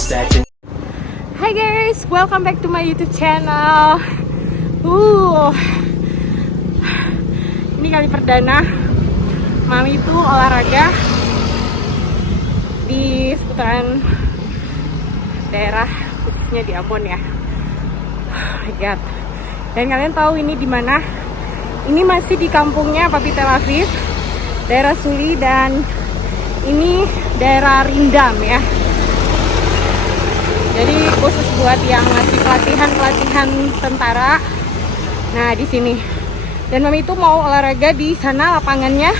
Hai guys, welcome back to my YouTube channel. Ini kali perdana Mami itu olahraga di seputaran daerah khususnya di Ambon ya. Oh my God. Dan kalian tahu ini di mana? Ini masih di kampungnya Papi Tel Aviv, daerah Suli, dan ini daerah Rindam ya. Jadi khusus buat yang ngasih pelatihan tentara. Nah, di sini. Dan Mami itu mau olahraga di sana lapangannya.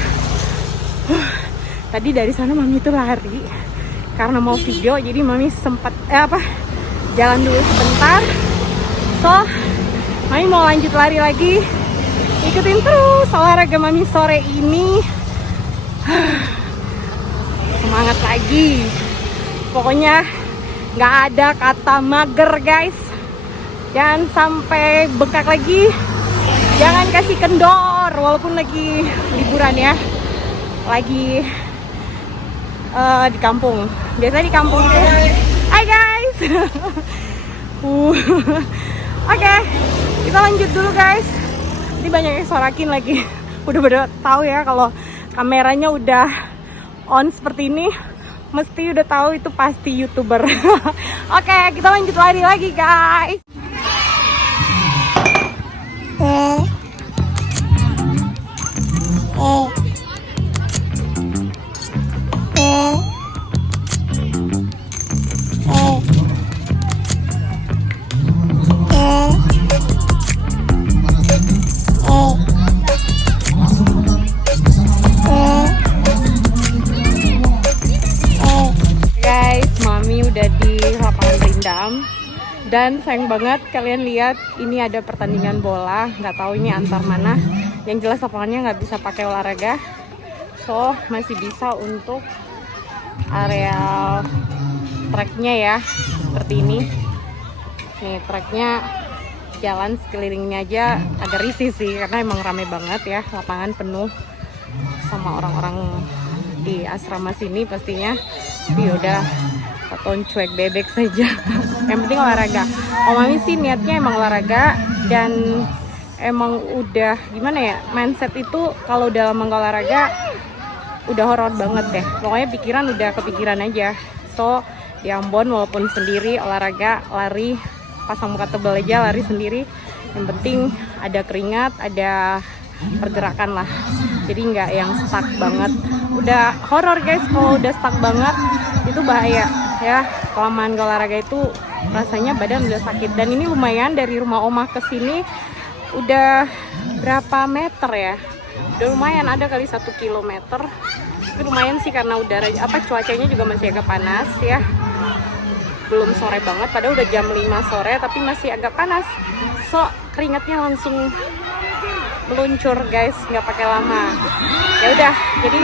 Tadi dari sana Mami itu lari karena mau video, jadi Mami sempat jalan dulu sebentar. So, Mami mau lanjut lari lagi. Ikutin terus olahraga Mami sore ini. Semangat lagi. Pokoknya nggak ada kata mager guys. Jangan sampai bengkak lagi. Jangan kasih kendor walaupun lagi liburan ya. Lagi di kampung. Biasanya di kampung itu. Hai guys. Oke, kita lanjut dulu guys. Ini banyak yang sorakin lagi. Udah tahu ya kalau kameranya udah on seperti ini, mesti udah tahu itu pasti YouTuber. Oke, kita lanjut lari lagi guys. Udah di lapangan Rindam, dan sayang banget kalian lihat ini ada pertandingan bola, nggak tahu ini antar mana. Yang jelas lapangannya nggak bisa pakai olahraga, so masih bisa untuk area tracknya ya, seperti ini. Nih tracknya, jalan sekelilingnya aja agak risih sih karena emang rame banget ya, lapangan penuh sama orang-orang di asrama sini pastinya. Tapi udah tonton cuek bebek saja. Yang penting olahraga. Mami sih niatnya emang olahraga, dan emang udah gimana ya, mindset itu kalau dalam olahraga udah horor banget deh. Pokoknya pikiran udah kepikiran aja. So di Ambon walaupun sendiri olahraga, lari pasang muka tebal aja, lari sendiri. Yang penting ada keringat, ada pergerakan lah. Jadi nggak yang stuck banget. Udah horor guys kalau udah stuck banget, itu bahaya ya. Kelamaan olahraga itu rasanya badan udah sakit. Dan ini lumayan dari rumah Oma ke sini udah berapa meter ya? Udah lumayan, ada kali 1 kilometer. Tapi lumayan sih karena udara cuacanya juga masih agak panas ya. Belum sore banget, padahal udah jam 5 sore tapi masih agak panas. So keringatnya langsung meluncur guys, nggak pakai lama. Ya udah, jadi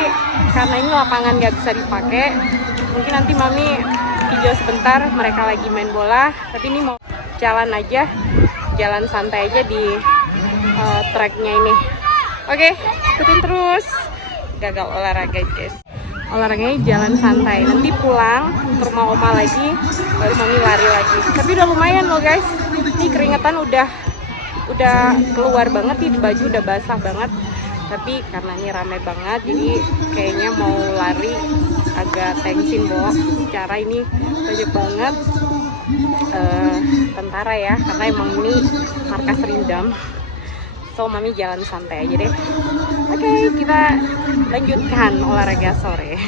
karena ini lapangan nggak bisa dipakai, mungkin nanti Mami video sebentar mereka lagi main bola, tapi ini mau jalan aja, jalan santai aja di tracknya ini. Oke, ikutin terus. Gagal olahraga guys, olahraganya jalan santai. Nanti pulang ke rumah Oma lagi, baru Mami lari lagi. Tapi udah lumayan loh guys, ini keringetan udah keluar banget nih, di baju udah basah banget. Tapi karena ini rame banget, jadi kayaknya mau lari agak tensin boh. Secara ini banyak banget tentara ya, karena emang ini markas Rindam. So Mami jalan santai aja deh. Oke, kita lanjutkan olahraga sore.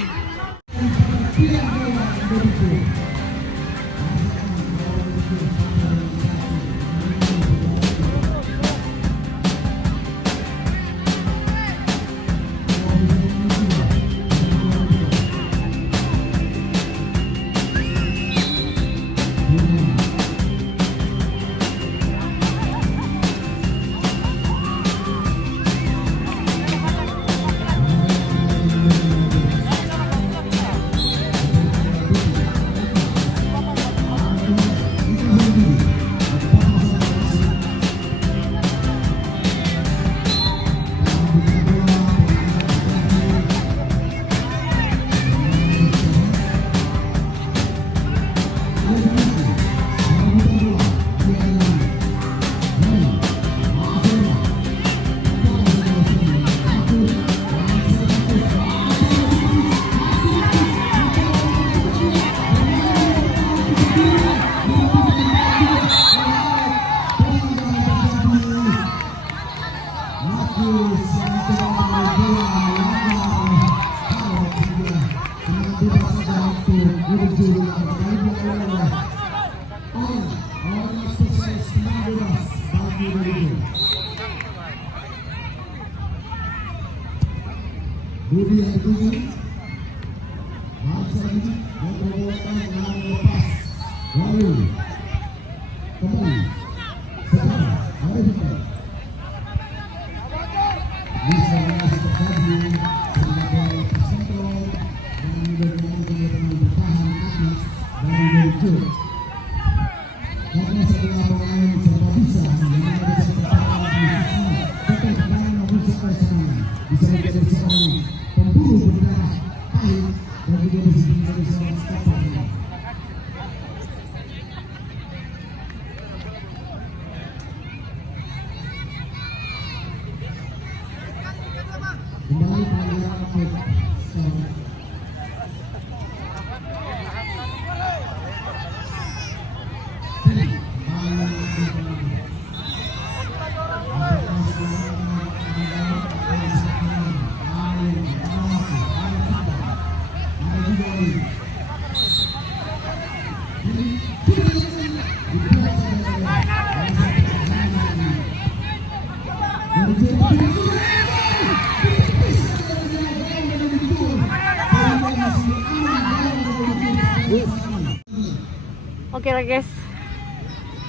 Oke lah guys,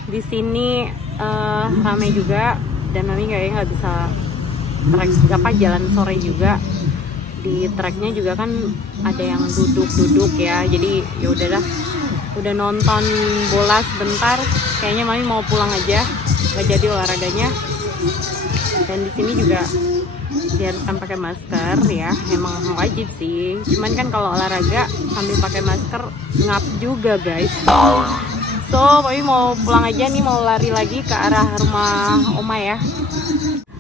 di sini ramai juga dan Mami kayaknya nggak bisa trek jalan sore juga. Di treknya juga kan ada yang duduk-duduk ya, jadi ya udahlah, udah nonton bola sebentar, kayaknya Mami mau pulang aja, nggak jadi olahraganya. Dan di sini juga diharuskan pakai masker ya, emang wajib sih. Cuman kan kalau olahraga sambil pakai masker ngap juga guys. So, Mami mau pulang aja nih, mau lari lagi ke arah rumah Oma ya.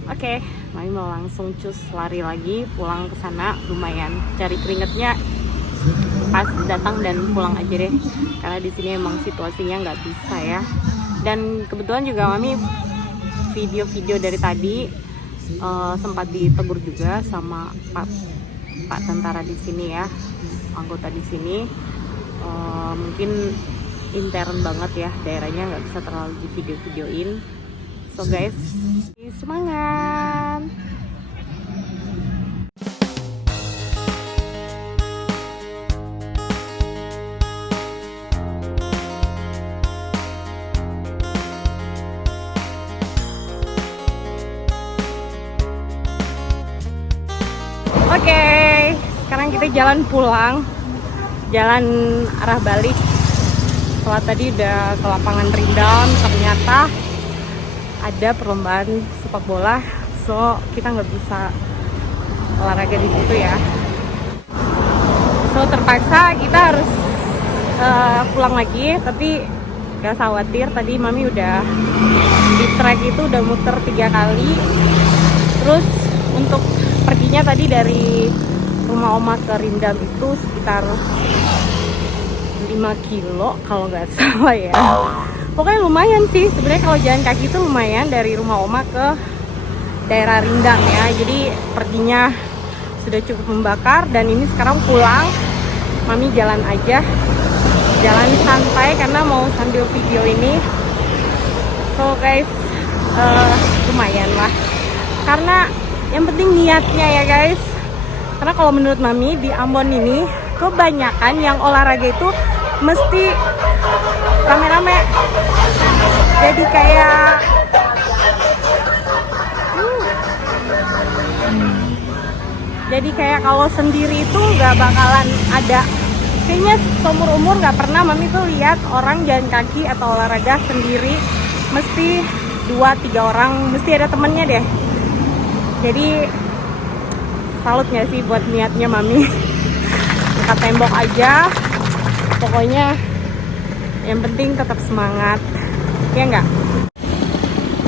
Oke, Mami mau langsung cus lari lagi pulang ke sana, lumayan cari keringetnya pas datang dan pulang aja deh. Karena di sini emang situasinya nggak bisa ya. Dan kebetulan juga Mami video-video dari tadi sempat ditegur juga sama Pak tentara di sini ya, anggota di sini. Mungkin intern banget ya daerahnya, nggak bisa terlalu di video-videoin. So guys, semangat! Oke, sekarang kita jalan pulang, jalan arah balik. Setelah tadi udah ke lapangan Rindam, ternyata ada perlombaan sepak bola, so kita nggak bisa olahraga di situ ya. So terpaksa kita harus pulang lagi, tapi gak usah khawatir. Tadi Mami udah di trek itu udah muter 3 kali. Terus untuk perginya tadi dari rumah Oma ke Rindam itu sekitar 5 kilo kalau nggak salah ya. Pokoknya lumayan sih sebenarnya, kalau jalan kaki itu lumayan dari rumah Oma ke daerah Rindam ya. Jadi perginya sudah cukup membakar, dan ini sekarang pulang Mami jalan aja, jalan santai karena mau sambil video ini. So guys, lumayan lah, karena yang penting niatnya ya guys. Karena kalau menurut Mami di Ambon ini kebanyakan yang olahraga itu mesti rame-rame. Jadi kayak kalau sendiri itu nggak bakalan ada. Kayaknya seumur umur nggak pernah Mami tuh lihat orang jalan kaki atau olahraga sendiri. Mesti 2-3 orang, mesti ada temennya deh. Jadi salut nggak sih buat niatnya Mami. Dekat tembok aja, pokoknya yang penting tetap semangat, ya nggak?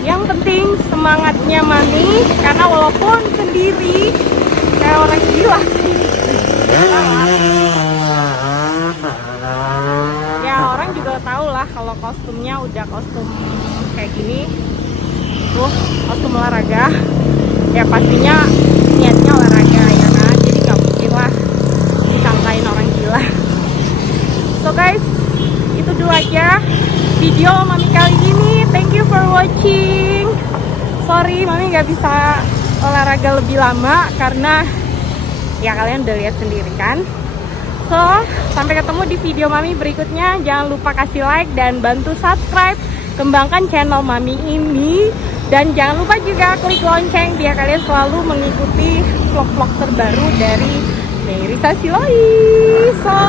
Yang penting semangatnya Mami, karena walaupun sendiri kayak orang gila sih, ya orang juga tahu lah kalau kostumnya udah kostum kayak gini, tuh kostum olahraga, ya pastinya niatnya olahraga ya kan, jadi nggak mungkin lah disangkain orang gila. So guys, itu dulu aja video Mami kali ini. Thank you for watching. Sorry Mami nggak bisa olahraga lebih lama karena Ya kalian udah lihat sendiri kan. So, sampai ketemu di video Mami berikutnya. Jangan lupa kasih like dan bantu subscribe, kembangkan channel Mami ini. Dan jangan lupa juga klik lonceng biar kalian selalu mengikuti vlog-vlog terbaru dari Merisa Siloi. So,